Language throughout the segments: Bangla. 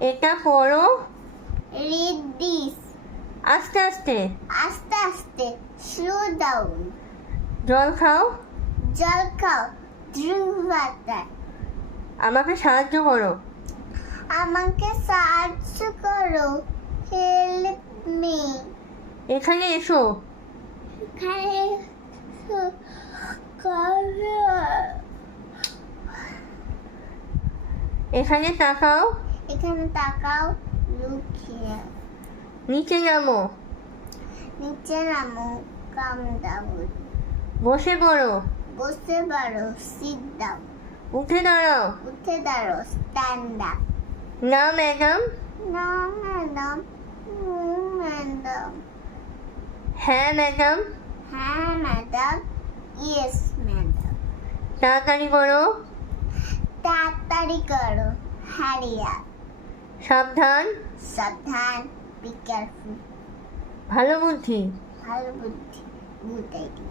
এটা পড়ো। Read this. আস্তে আস্তে। আস্তে আস্তে। Slow down. জল খাও। জল খাও। Drink water. আমাকে সাহায্য করো। আমাকে সাহায্য করো। Help me. এখানে এসো। এখানে করো। এখানে তাকাও। এখানে তাকাও। Look here. নিচে নামো। নিচে নামো। Calm down. বসে পড়ো। বসতে পারো। Sit down. উঠে দাঁড়াও। উঠে দাঁড়াও। Stand up. না madam. No, madam. No, madam. হ্যাঁ ম্যাডাম। হ্যাঁ, madam. Yes, madam. তাড়াতাড়ি করো। তাড়াতাড়ি করো। Hurry up. সাবধান। সাবধান। Be careful. ভালো বুদ্ধি। ভালো বুদ্ধি। Good idea.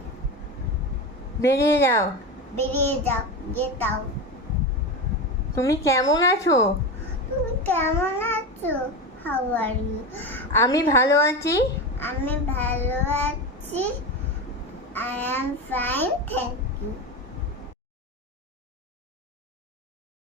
বেরিয়ে যাও। বেরিয়ে যাও। Get out. তুমি কেমন আছো? তুমি কেমন আছো? How are you? আমি ভালো আছি। আমি ভালো আছি। I am fine, thank you.